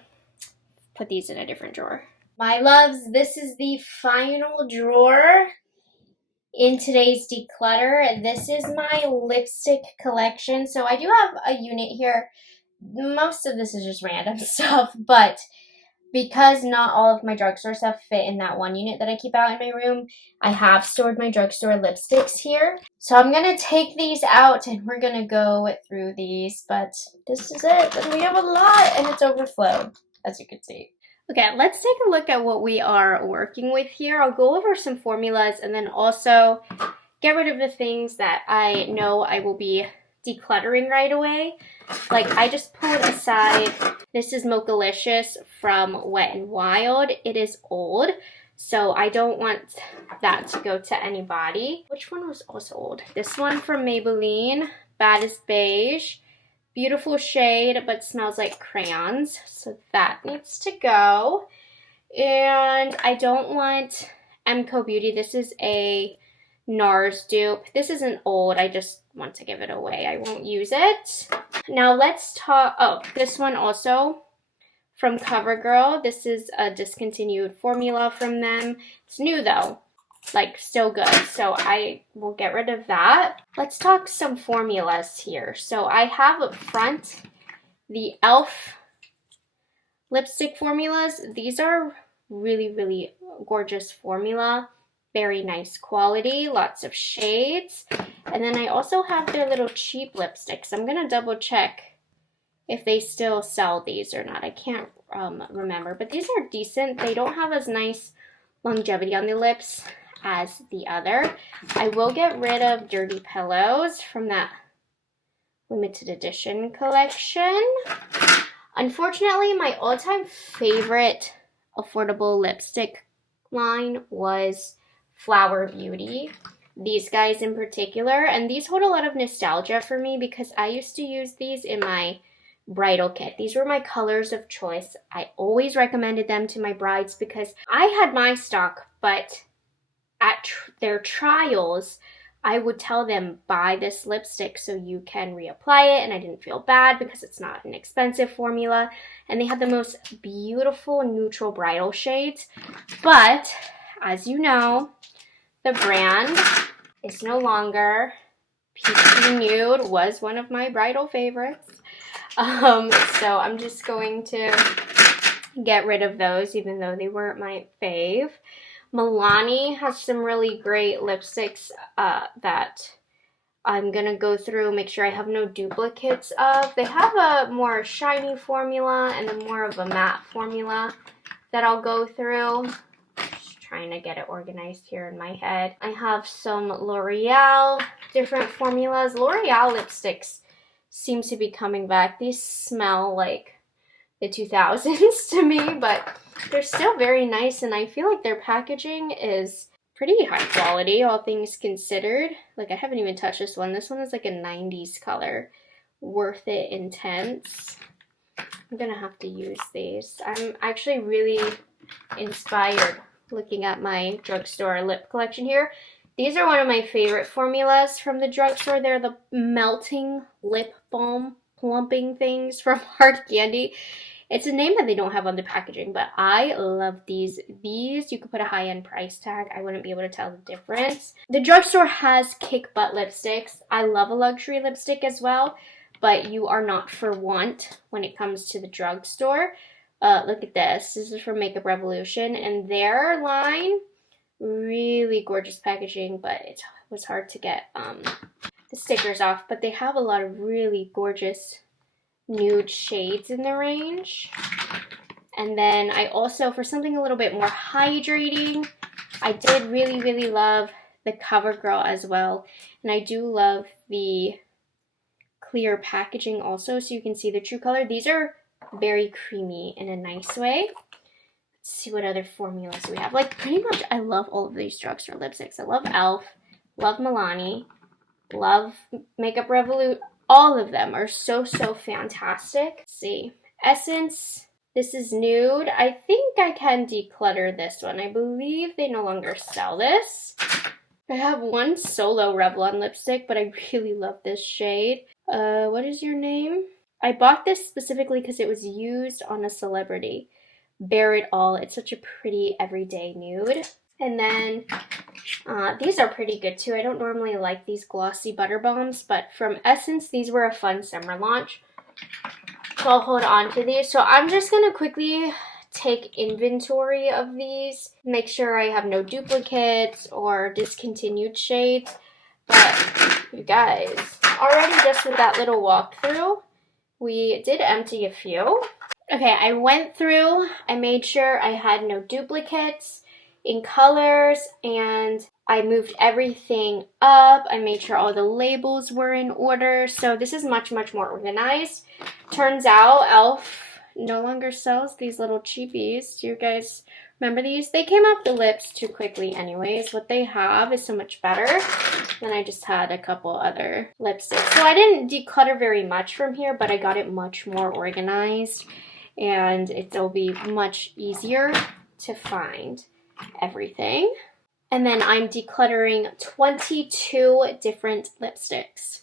put these in a different drawer. My loves, this is the final drawer in today's declutter. This is my lipstick collection. So I do have a unit here. Most of this is just random stuff, but because not all of my drugstore stuff fit in that one unit that I keep out in my room, I have stored my drugstore lipsticks here. So I'm going to take these out and we're going to go through these, but this is it. And we have a lot and it's overflowed, as you can see. Okay, let's take a look at what we are working with here. I'll go over some formulas and then also get rid of the things that I know I will be decluttering right away. Like I just pulled aside, this is Mochalicious from Wet n Wild. It is old, so I don't want that to go to anybody. Which one was also old? This one from Maybelline, Baddest Beige. Beautiful shade, but smells like crayons, so that needs to go. And I don't want MCO Beauty. This is a NARS dupe. This isn't old, I just want to give it away. I won't use it. Now let's talk, oh, this one also from CoverGirl. This is a discontinued formula from them. It's new though, like still good, so I will get rid of that. Let's talk some formulas here. So I have up front the e.l.f. lipstick formulas. These are really, really gorgeous formula. Very nice quality, lots of shades. And then I also have their little cheap lipsticks. I'm going to double check if they still sell these or not. I can't remember, but these are decent. They don't have as nice longevity on the lips as the other. I will get rid of Dirty Pillows from that limited edition collection. Unfortunately, my all-time favorite affordable lipstick line was Flower Beauty. These guys in particular, and these hold a lot of nostalgia for me because I used to use these in my bridal kit. These were my colors of choice. I always recommended them to my brides because I had my stock, but at their trials, I would tell them, buy this lipstick so you can reapply it, and I didn't feel bad because it's not an expensive formula, and they had the most beautiful neutral bridal shades, but as you know, the brand is no longer. Peachy Nude was one of my bridal favorites. So I'm just going to get rid of those, even though they weren't my fave. Milani has some really great lipsticks that I'm going to go through, make sure I have no duplicates of. They have a more shiny formula and a more of a matte formula that I'll go through. Trying to get it organized here in my head. I have some L'Oreal, different formulas. L'Oreal lipsticks seem to be coming back. These smell like the 2000s to me, but they're still very nice, and I feel like their packaging is pretty high quality, all things considered. Like, I haven't even touched this one. This one is like a 90s color. Worth it intense. I'm gonna have to use these. I'm actually really inspired looking at my drugstore lip collection here. These are one of my favorite formulas from the drugstore. They're the melting lip balm plumping things from Hard Candy. It's a name that they don't have on the packaging, but I love these. These, you could put a high-end price tag. I wouldn't be able to tell the difference. The drugstore has kick butt lipsticks. I love a luxury lipstick as well, but you are not for want when it comes to the drugstore. Look at this. This is from Makeup Revolution, and their line, really gorgeous packaging, but it was hard to get the stickers off. But they have a lot of really gorgeous nude shades in the range. And then I also, for something a little bit more hydrating, I did really, really love the CoverGirl as well. And I do love the clear packaging also, so you can see the true color. These are very creamy in a nice way. Let's see what other formulas we have. Like, pretty much I love all of these drugstore lipsticks. I love e.l.f., love Milani, love Makeup Revolution. All of them are so fantastic. Let's see. Essence. This is nude. I think I can declutter this one. I believe they no longer sell this. I have one solo Revlon lipstick, but I really love this shade. What is your name? I bought this specifically because it was used on a celebrity. Bare It All. It's such a pretty everyday nude. And then these are pretty good too. I don't normally like these glossy butter bombs, but from Essence, these were a fun summer launch. So I'll hold on to these. So I'm just going to quickly take inventory of these, make sure I have no duplicates or discontinued shades. But you guys, already just with that little walkthrough, we did empty a few. Okay, I went through, I made sure I had no duplicates in colors, and I moved everything up. I made sure all the labels were in order. So this is much, much more organized. Turns out e.l.f. no longer sells these little cheapies. Do you guys remember these? They came off the lips too quickly anyways. What they have is so much better. Then I just had a couple other lipsticks. So I didn't declutter very much from here, but I got it much more organized. And it'll be much easier to find everything. And then I'm decluttering 22 different lipsticks.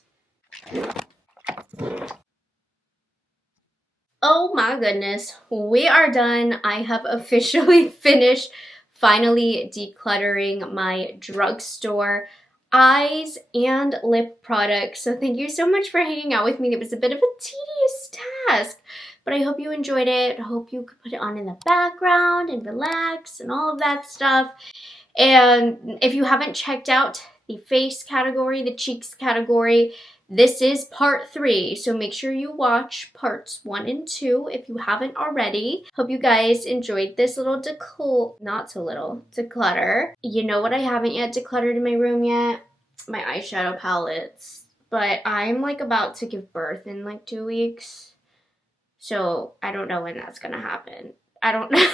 Oh my goodness, we are done. I have officially finished finally decluttering my drugstore eyes and lip products. So thank you so much for hanging out with me. It was a bit of a tedious task, but I hope you enjoyed it. I hope you could put it on in the background and relax and all of that stuff. And if you haven't checked out the face category, the cheeks category, this is part 3. So make sure you watch parts 1 and 2 if you haven't already. Hope you guys enjoyed this little declutter. You know what I haven't yet decluttered in my room yet? My eyeshadow palettes. But I'm like about to give birth in like 2 weeks. So I don't know when that's gonna happen. I don't know.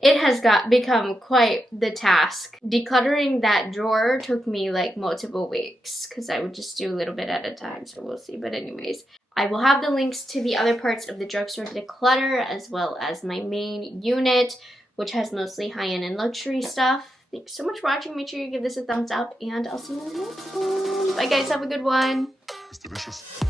It has become quite the task. Decluttering that drawer took me like multiple weeks because I would just do a little bit at a time, so we'll see. But anyways, I will have the links to the other parts of the drugstore declutter as well as my main unit, which has mostly high-end and luxury stuff. Thanks so much for watching. Make sure you give this a thumbs up, and I'll see you in the next one. Bye guys, have a good one. It's delicious.